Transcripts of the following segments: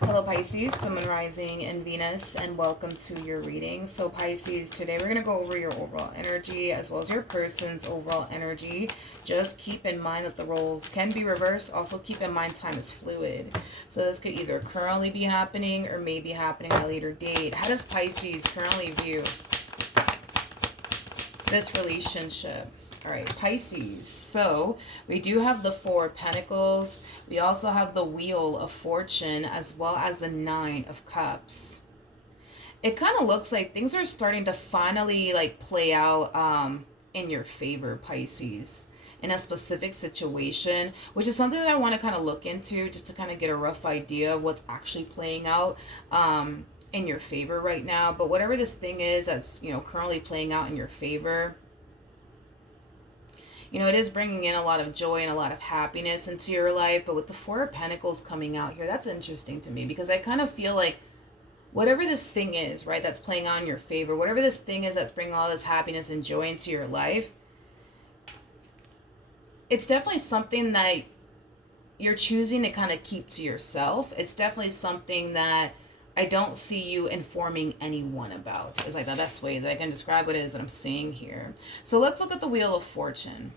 Hello Pisces, Sun, Moon, Rising, and Venus, and welcome to your reading. So Pisces, today we're going to go over your overall energy as well as your person's overall energy. Just keep in mind that the roles can be reversed. Also keep in mind time is fluid. So this could either currently be happening or maybe happening at a later date. How does Pisces currently view this relationship? All right, Pisces. So we do have the Four of Pentacles. We also have the Wheel of Fortune as well as the Nine of Cups. It kind of looks like things are starting to finally like play out in your favor, Pisces, in a specific situation, which is something that I want to kind of look into just to kind of get a rough idea of what's actually playing out in your favor right now. But whatever this thing is that's, currently playing out in your favor, it is bringing in a lot of joy and a lot of happiness into your life. But with the Four of Pentacles coming out here, that's interesting to me because I kind of feel like whatever this thing is, right, that's playing out in your favor, whatever this thing is that's bringing all this happiness and joy into your life, it's definitely something that you're choosing to kind of keep to yourself. It's definitely something that I don't see you informing anyone about. It's like the best way that I can describe what it is that I'm seeing here. So let's look at the Wheel of Fortune.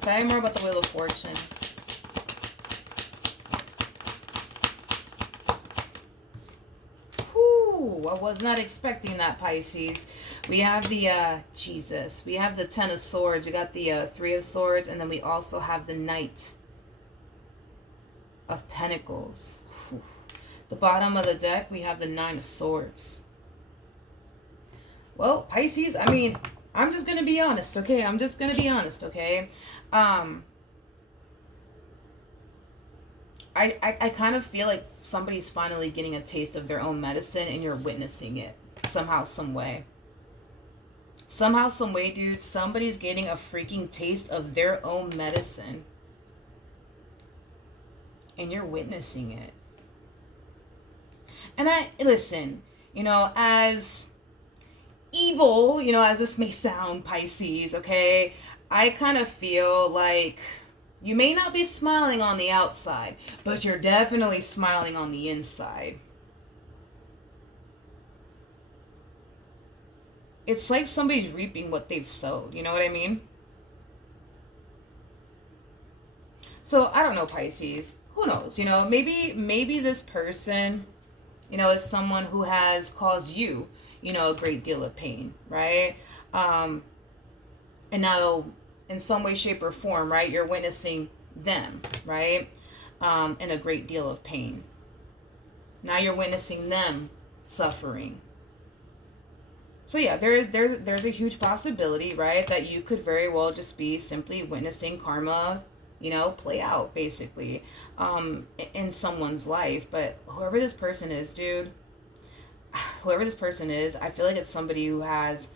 Tell me more about the Wheel of Fortune. Whew, I was not expecting that, Pisces. We have the, we have the Ten of Swords. We got the Three of Swords. And then we also have the Knight of Pentacles. Whew. The bottom of the deck, we have the Nine of Swords. Well, Pisces, I mean, I'm just going to be honest, okay? I'm just going to be honest, okay? I kind of feel like somebody's finally getting a taste of their own medicine and you're witnessing it somehow, some way. Somehow, some way, dude, somebody's getting a freaking taste of their own medicine. And you're witnessing it. And listen, as evil, as this may sound, Pisces, okay? I kind of feel like you may not be smiling on the outside, but you're definitely smiling on the inside. It's like somebody's reaping what they've sowed, you know what I mean? So, I don't know, Pisces. Who knows? Maybe this person, is someone who has caused you, a great deal of pain, right? And now, in some way, shape, or form, right, you're witnessing them, right, in a great deal of pain. Now you're witnessing them suffering. So yeah, there's a huge possibility, right, that you could very well just be simply witnessing karma, play out, basically, in someone's life. But whoever this person is, dude, whoever this person is, I feel like it's somebody who has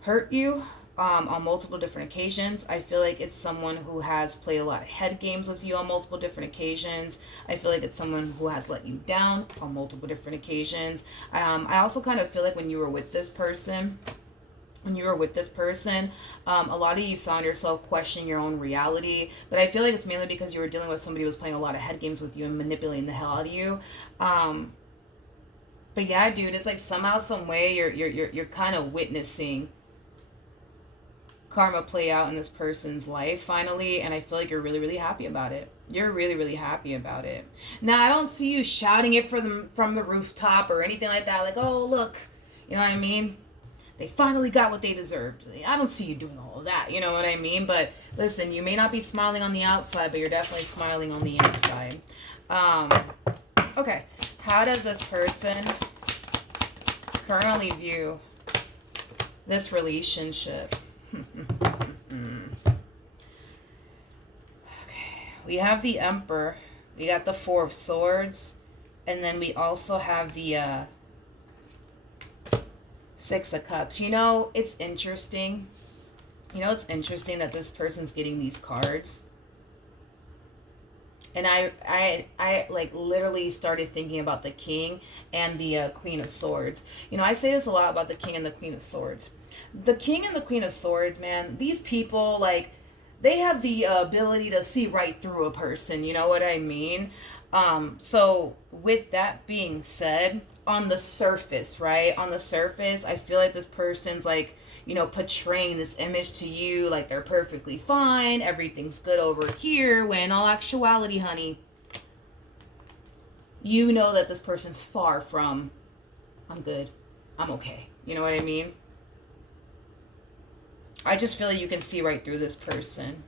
hurt you on multiple different occasions. I feel like it's someone who has played a lot of head games with you on multiple different occasions. I feel like it's someone who has let you down on multiple different occasions. I also kind of feel like when you were with this person, a lot of you found yourself questioning your own reality. But I feel like it's mainly because you were dealing with somebody who was playing a lot of head games with you and manipulating the hell out of you. But yeah, dude, it's like somehow, some way, you're kind of witnessing karma play out in this person's life finally, and I feel like you're really, really happy about it. You're really, really happy about it. Now, I don't see you shouting it from the rooftop or anything like that, like, oh, look, you know what I mean? They finally got what they deserved. I don't see you doing all of that, you know what I mean? But listen, you may not be smiling on the outside, but you're definitely smiling on the inside. Okay, how does this person currently view this relationship? Okay, we have the Emperor, we got the Four of Swords, and then we also have the Six of Cups. It's interesting. It's interesting that this person's getting these cards. And I like literally started thinking about the King and the Queen of Swords. I say this a lot about the King and the Queen of Swords. The King and the Queen of Swords, man, these people, like, they have the ability to see right through a person. You know what I mean? So with that being said, on the surface, right? On the surface, I feel like this person's like, portraying this image to you like they're perfectly fine, everything's good over here, when in all actuality, honey, you know that this person's far from, I'm good, I'm okay. You know what I mean? I just feel like you can see right through this person.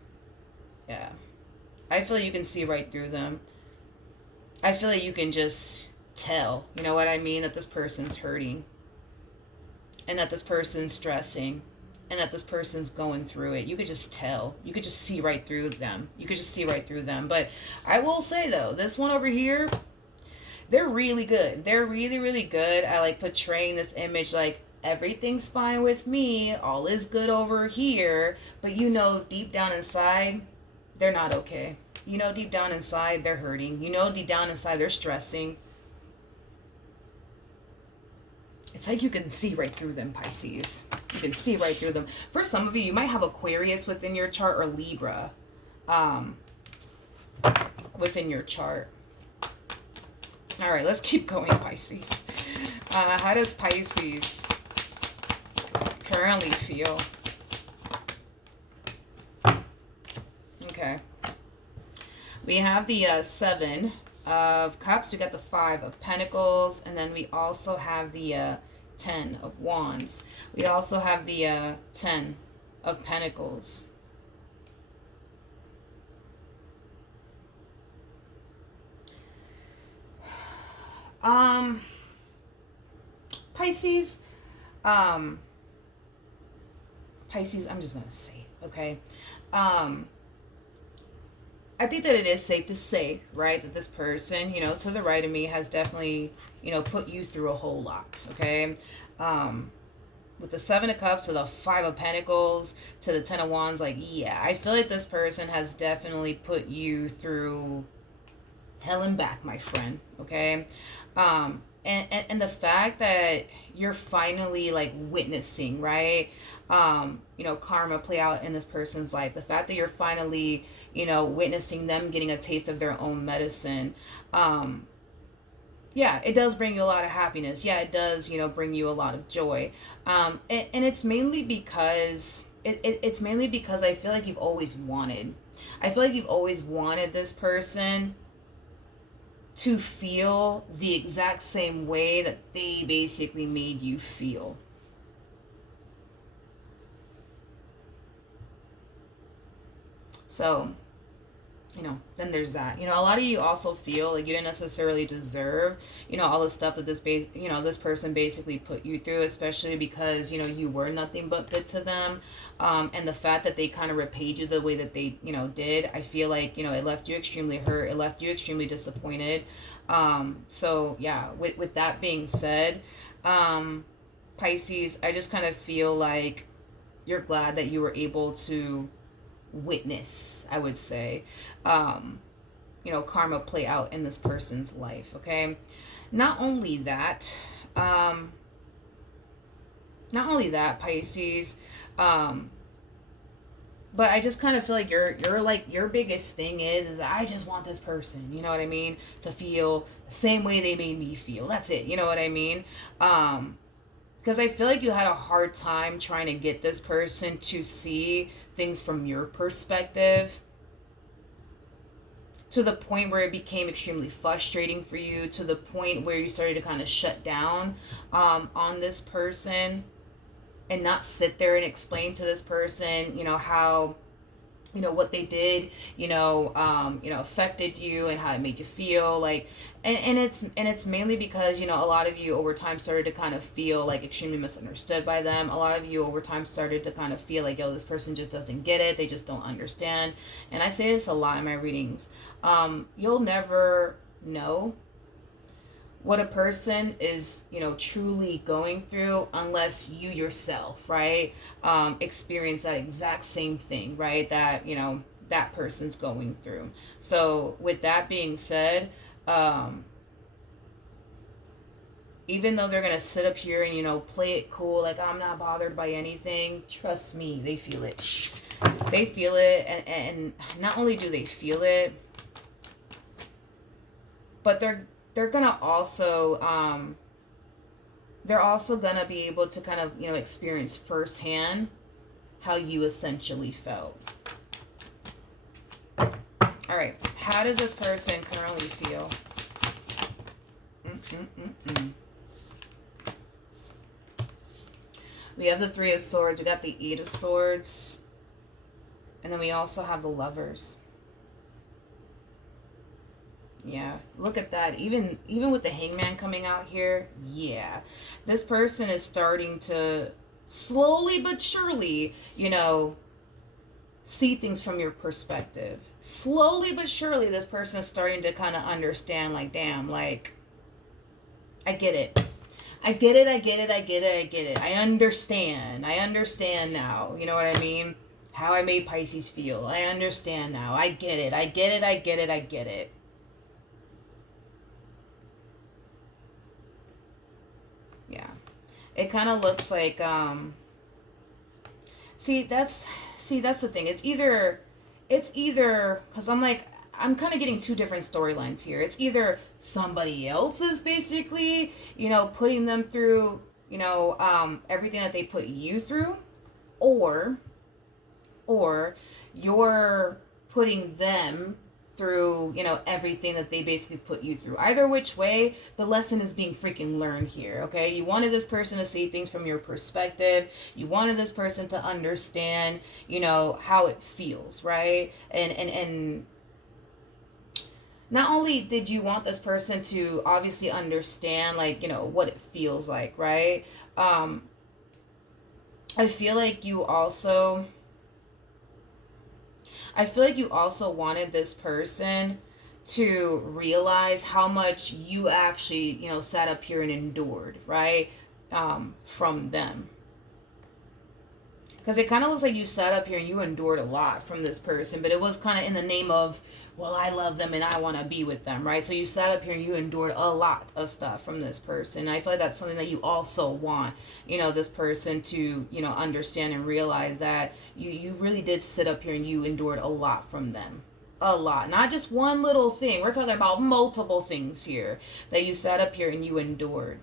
Yeah. I feel like you can see right through them. I feel like you can just tell, you know what I mean, that this person's hurting and that this person's stressing and that this person's going through it. You could just tell. You could just see right through them. You could just see right through them. But I will say, though, this one over here, they're really good. They're really, really good at like portraying this image like everything's fine with me, all is good over here, but deep down inside, they're not okay. Deep down inside, they're hurting. Deep down inside, they're stressing. It's like you can see right through them, Pisces. You can see right through them. For some of you, you might have Aquarius within your chart or Libra within your chart. All right, let's keep going, Pisces. How does Pisces currently feel? Okay. We have the Seven of Cups. We got the Five of Pentacles. And then we also have the Ten of Wands. We also have the Ten of Pentacles. Pisces, Pisces, I'm just going to say it, okay? I think that it is safe to say, right, that this person, to the right of me has definitely, put you through a whole lot, okay? With the Seven of Cups to the Five of Pentacles to the Ten of Wands, like, yeah, I feel like this person has definitely put you through hell and back, my friend, okay? And the fact that you're finally like witnessing, right? Karma play out in this person's life. The fact that you're finally, witnessing them getting a taste of their own medicine. Yeah, it does bring you a lot of happiness. Yeah, it does, bring you a lot of joy. And it's mainly because it's mainly because I feel like you've always wanted. I feel like you've always wanted this person to feel the exact same way that they basically made you feel. So, then there's that. A lot of you also feel like you didn't necessarily deserve, all the stuff that this person basically put you through, especially because, you were nothing but good to them. And the fact that they kind of repaid you the way that they, did, I feel like, it left you extremely hurt. It left you extremely disappointed. So yeah, with that being said, Pisces, I just kind of feel like you're glad that you were able to witness, I would say, karma play out in this person's life, okay? Not only that, Pisces, but I just kind of feel like your biggest thing is I just want this person, you know what I mean, to feel the same way they made me feel. That's it, you know what I mean? Because I feel like you had a hard time trying to get this person to see things from your perspective, to the point where it became extremely frustrating for you, to the point where you started to kind of shut down on this person and not sit there and explain to this person, how, what they did, affected you and how it made you feel like, and it's mainly because, a lot of you over time started to kind of feel like extremely misunderstood by them. A lot of you over time started to kind of feel like, yo, this person just doesn't get it. They just don't understand. And I say this a lot in my readings. You'll never know what a person is, truly going through unless you yourself, right, experience that exact same thing, right, that, that person's going through. So with that being said, even though they're going to sit up here and, play it cool, like I'm not bothered by anything, trust me, they feel it. They feel it, and not only do they feel it, but they're gonna also they're also gonna be able to kind of, you know, experience firsthand how you essentially felt. All right, how does this person currently feel? We have the Three of Swords, we got the Eight of Swords, and then we also have the Lovers. Yeah, look at that. Even with the Hangman coming out here, yeah, this person is starting to slowly but surely, you know, see things from your perspective. Slowly but surely, this person is starting to kind of understand, like, damn, like, I get it. I get it, I get it, I get it, I get it. I understand. I understand now. You know what I mean? How I made Pisces feel. I understand now. I get it. I get it, I get it, I get it. Yeah. It kind of looks like see that's the thing. It's either cuz I'm kind of getting two different storylines here. It's either somebody else is basically, you know, putting them through, you know, everything that they put you through, or you're putting them through, you know, everything that they basically put you through. Either which way, the lesson is being freaking learned here, okay? You wanted this person to see things from your perspective. You wanted this person to understand, you know, how it feels, right? And not only did you want this person to obviously understand, like, you know, what it feels like, right? I feel like you also wanted this person to realize how much you actually, you know, sat up here and endured, right? From them. Because it kind of looks like you sat up here and you endured a lot from this person, but it was kind of in the name of, well, I love them and I want to be with them, right? So you sat up here and you endured a lot of stuff from this person. I feel like that's something that you also want, you know, this person to, you know, understand and realize that you really did sit up here and you endured a lot from them. A lot. Not just one little thing. We're talking about multiple things here that you sat up here and you endured.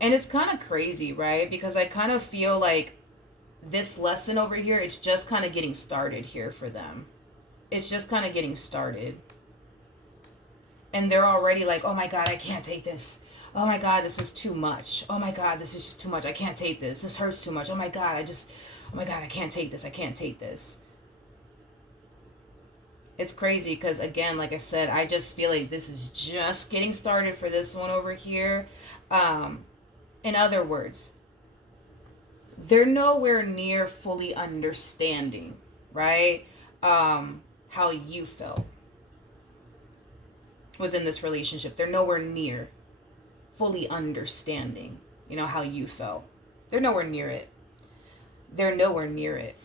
And it's kind of crazy, right? Because I kind of feel like this lesson over here, it's just kind of getting started here for them. It's just kind of getting started. And they're already like, oh my God, I can't take this. Oh my God, this is too much. Oh my God, this is just too much. I can't take this. This hurts too much. Oh my God, I can't take this. I can't take this. It's crazy because, again, like I said, I just feel like this is just getting started for this one over here. In other words, they're nowhere near fully understanding, right? How you felt within this relationship. They're nowhere near fully understanding, you know, how you felt. They're nowhere near it. They're nowhere near it.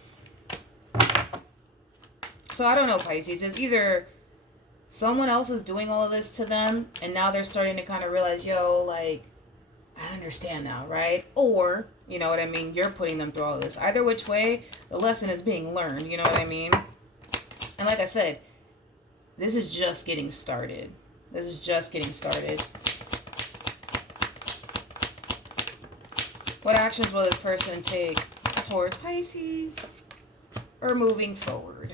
So I don't know, Pisces. It's either someone else is doing all of this to them and now they're starting to kind of realize, yo, like, I understand now, right? Or, you know what I mean, you're putting them through all this. Either which way, the lesson is being learned, you know what I mean? And like I said, this is just getting started. This is just getting started. What actions will this person take towards Pisces or moving forward?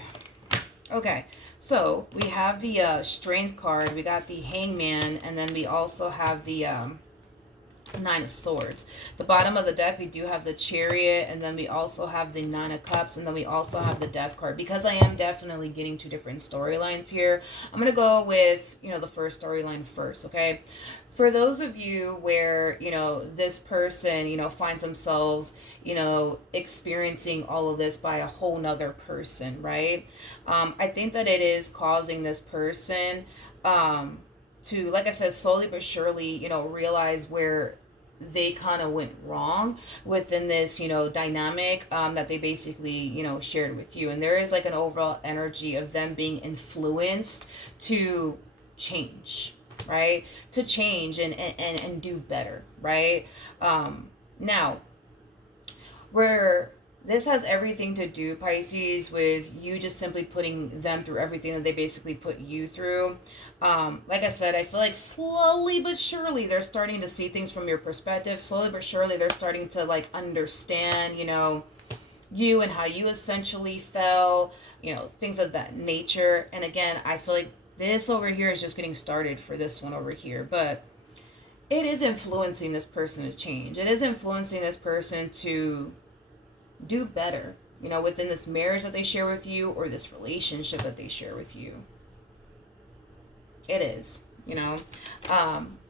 Okay, so we have the Strength card. We got the Hangman, and then we also have the Nine of Swords. The bottom of the deck, we do have the Chariot, and then we also have the Nine of Cups, and then we also have the Death card. Because I am definitely getting two different storylines here, I'm going to go with, you know, the first storyline first, okay? For those of you where, you know, this person, you know, finds themselves, you know, experiencing all of this by a whole nother person, right? I think that it is causing this person to, like I said, slowly but surely, you know, realize where they kind of went wrong within this, you know, dynamic that they basically, you know, shared with you. And there is like an overall energy of them being influenced to change, right? To change and do better, right? Now, we're This has everything to do, Pisces, with you just simply putting them through everything that they basically put you through. Like I said, I feel like slowly but surely they're starting to see things from your perspective. Slowly but surely they're starting to like understand, you and how you essentially fell, things of that nature. And again, I feel like this over here is just getting started for this one over here. But it is influencing this person to change. It is influencing this person to do better, within this marriage that they share with you or this relationship that they share with you. It is,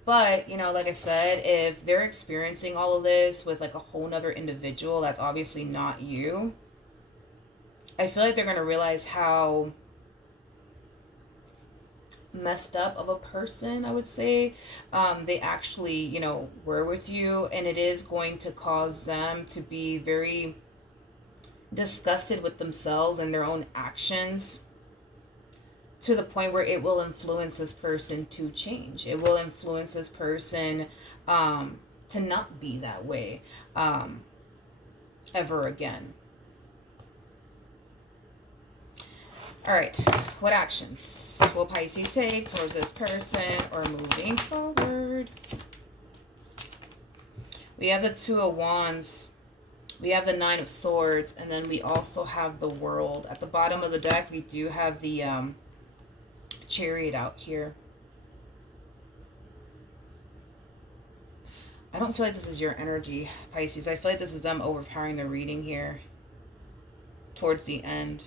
but, like I said, if they're experiencing all of this with like a whole nother individual that's obviously not you, I feel like they're going to realize how messed up of a person, I would say, they actually, were with you. And it is going to cause them to be very disgusted with themselves and their own actions, to the point where it will influence this person to change. It will influence this person to not be that way ever again. All right, what actions will Pisces take towards this person or moving forward? We have the Two of Wands. We have the Nine of Swords, and then we also have the World. At the bottom of the deck, we do have the Chariot out here. I don't feel like this is your energy, Pisces. I feel like this is them overpowering the reading here towards the end.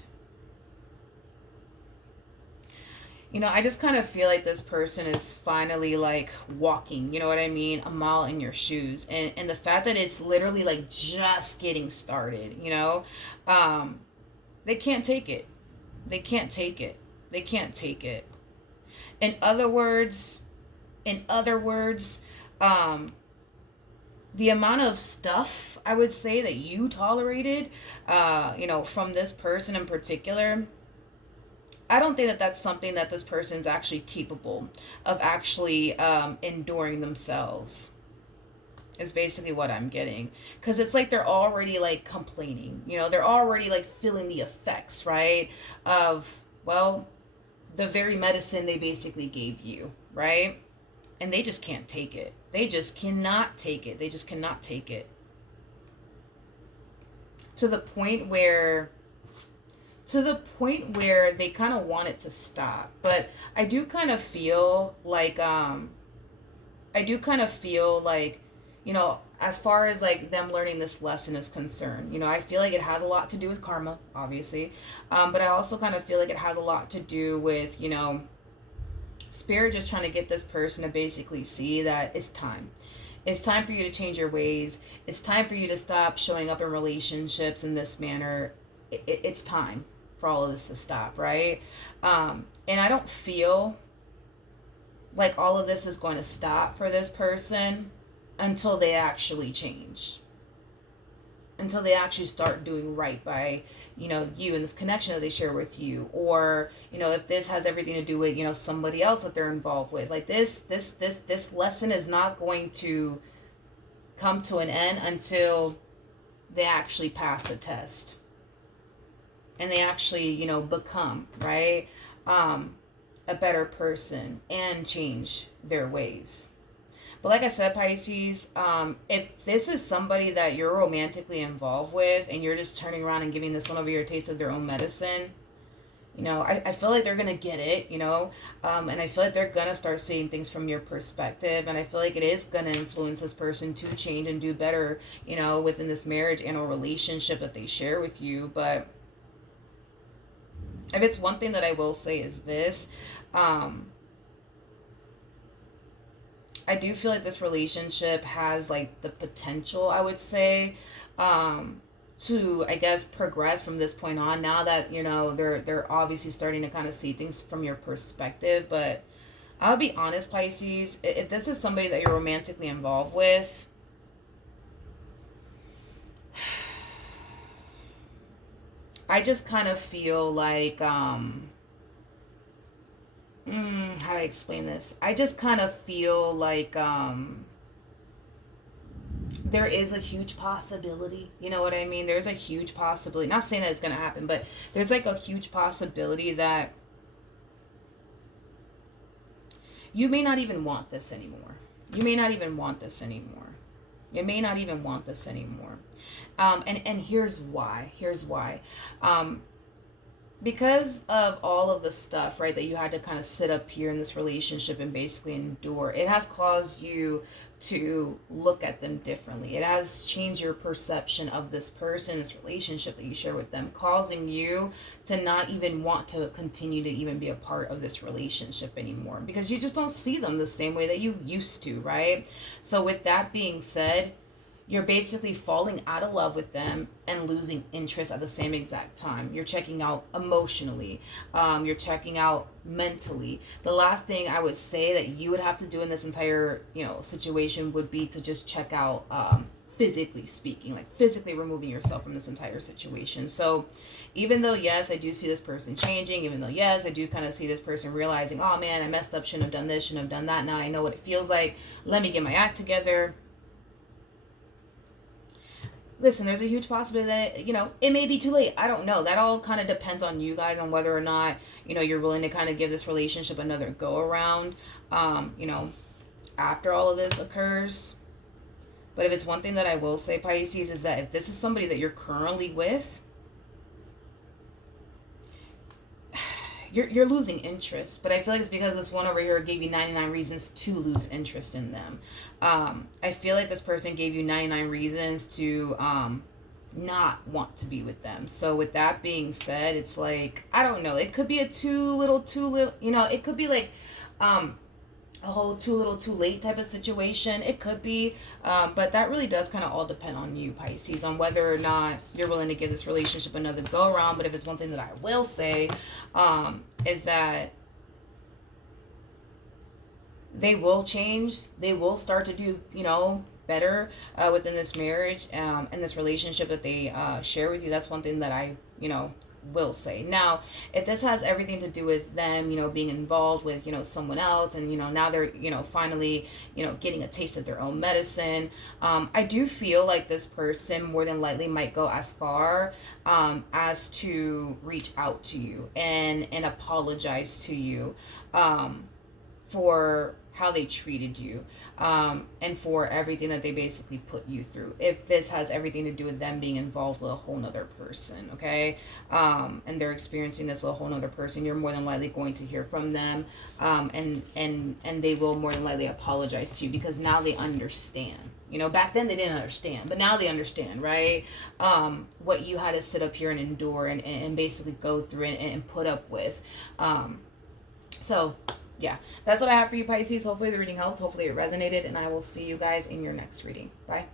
I just kind of feel like this person is finally like walking, you know what I mean? A mile in your shoes. And the fact that it's literally like just getting started, they can't take it. They can't take it. They can't take it. In other words, the amount of stuff I would say that you tolerated, from this person in particular, I don't think that that's something that this person's actually capable of actually enduring themselves, is basically what I'm getting. Because it's like they're already like complaining, they're already like feeling the effects, right, of, well, the very medicine they basically gave you, right? And they just can't take it. They just cannot take it. They just cannot take it. To the point where they kind of want it to stop. But I do kind of feel like as far as like them learning this lesson is concerned, I feel like it has a lot to do with karma, obviously, but I also kind of feel like it has a lot to do with, Spirit just trying to get this person to basically see that it's time. It's time for you to change your ways. It's time for you to stop showing up in relationships in this manner. It's time for all of this to stop, right? And I don't feel like all of this is going to stop for this person until they actually change. Until they actually start doing right by, you and this connection that they share with you. Or, if this has everything to do with, somebody else that they're involved with. Like this lesson is not going to come to an end until they actually pass the test. And they actually, become, right, a better person and change their ways. But like I said, Pisces, if this is somebody that you're romantically involved with and you're just turning around and giving this one over your taste of their own medicine, I feel like they're going to get it, and I feel like they're going to start seeing things from your perspective. And I feel like it is going to influence this person to change and do better, within this marriage and a relationship that they share with you. But if it's one thing that I will say is this, I do feel like this relationship has like the potential, I would say, to, I guess, progress from this point on. Now that they're obviously starting to kind of see things from your perspective. But I'll be honest, Pisces, if this is somebody that you're romantically involved with, I just kind of feel like how do I explain this? I just kind of feel like there is a huge possibility, you know what I mean? There's a huge possibility, not saying that it's going to happen, but there's like a huge possibility that you may not even want this anymore. You may not even want this anymore. You may not even want this anymore. And here's why. Here's why. Because of all of the stuff, right, that you had to kind of sit up here in this relationship and basically endure, it has caused you to look at them differently. It has changed your perception of this person, this relationship that you share with them, causing you to not even want to continue to even be a part of this relationship anymore, because you just don't see them the same way that you used to, right? So with that being said, you're basically falling out of love with them and losing interest at the same exact time. You're checking out emotionally. You're checking out mentally. The last thing I would say that you would have to do in this entire, situation would be to just check out, physically speaking, like physically removing yourself from this entire situation. So even though, yes, I do see this person changing, even though, yes, I do kind of see this person realizing, oh man, I messed up, shouldn't have done this, shouldn't have done that. Now I know what it feels like. Let me get my act together. Listen, there's a huge possibility that, it may be too late. I don't know. That all kind of depends on you guys, on whether or not, you're willing to kind of give this relationship another go around, after all of this occurs. But if it's one thing that I will say, Pisces, is that if this is somebody that you're currently with, you're losing interest. But I feel like it's because this one over here gave you 99 reasons to lose interest in them. I feel like this person gave you 99 reasons to not want to be with them. So with that being said, it's like, I don't know, it could be a too little, it could be like a whole too little too late type of situation. It could be, but that really does kind of all depend on you, Pisces, on whether or not you're willing to give this relationship another go around. But if it's one thing that I will say, is that they will change. They will start to do, better within this marriage, and this relationship that they share with you. That's one thing that I, will say. Now, if this has everything to do with them, being involved with, someone else, and, now they're, finally, getting a taste of their own medicine, I do feel like this person more than likely might go as far as to reach out to you and apologize to you for how they treated you, and for everything that they basically put you through. If this has everything to do with them being involved with a whole nother person, okay, and they're experiencing this with a whole nother person, you're more than likely going to hear from them, and they will more than likely apologize to you, because now they understand. Back then they didn't understand, but now they understand, right? What you had to sit up here and endure and basically go through and put up with. So yeah, that's what I have for you, Pisces. Hopefully the reading helped. Hopefully it resonated, and I will see you guys in your next reading. Bye.